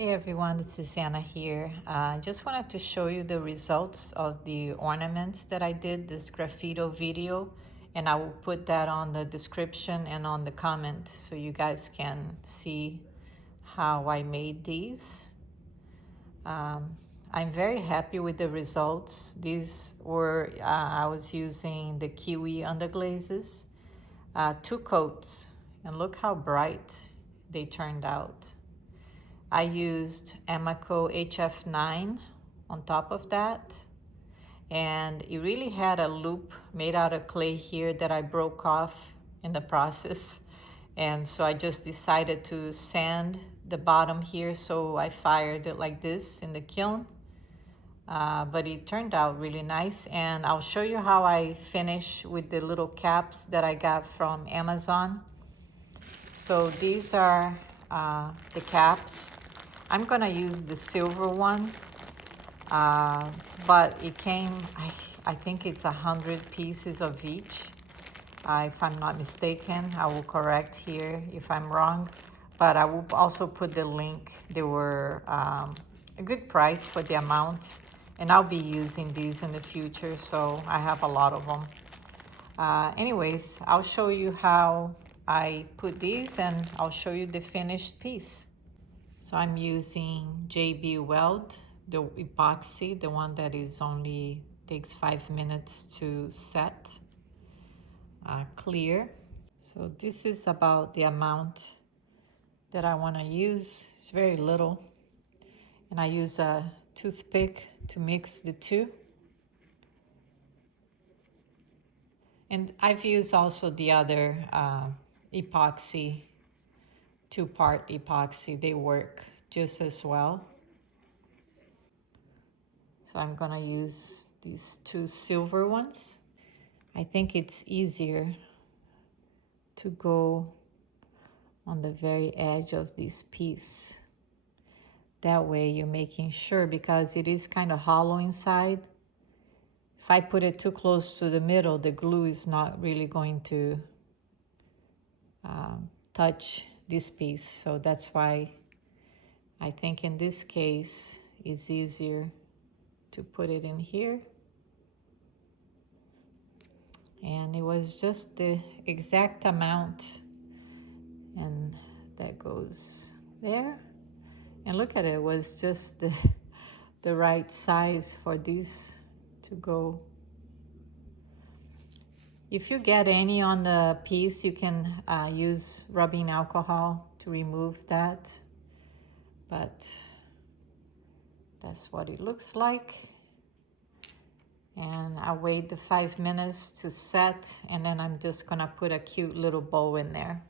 Hey everyone, this is Anna here. Just wanted to show you the results of the ornaments that I did, this Sgraffito video, and I will put that on the description and on the comment so you guys can see how I made these. I'm very happy with the results. These were, I was using the Kiwi Underglazes, 2 coats, and look how bright they turned out. I used Amaco HF9 on top of that, and it really had a loop made out of clay here that I broke off in the process, and so I just decided to sand the bottom here, so I fired it like this in the kiln, but it turned out really nice. And I'll show you how I finish with the little caps that I got from Amazon. So these are the caps. I'm gonna use the silver one, but it came, I think it's 100 pieces of each. If I'm not mistaken, I will correct here if I'm wrong, but I will also put the link. They were a good price for the amount, and I'll be using these in the future, so I have a lot of them. Anyways, I'll show you how I put these, and I'll show you the finished piece. So I'm using JB Weld, the epoxy, the one that is only takes 5 minutes to set, clear. So this is about the amount that I want to use. It's very little, and I use a toothpick to mix the two. And I've used also the other epoxy, 2-part epoxy. They work just as well. So I'm gonna use these 2 silver ones. I think it's easier to go on the very edge of this piece. That way you're making sure, because it is kind of hollow inside. If I put it too close to the middle, the glue is not really going to touch this piece. So that's why I think in this case it's easier to put it in here. And it was just the exact amount, and that goes there. And look at it, it was just the right size for this to go. If you get any on the piece, you can use rubbing alcohol to remove that, but that's what it looks like. And I wait the 5 minutes to set, and then I'm just gonna put a cute little bow in there.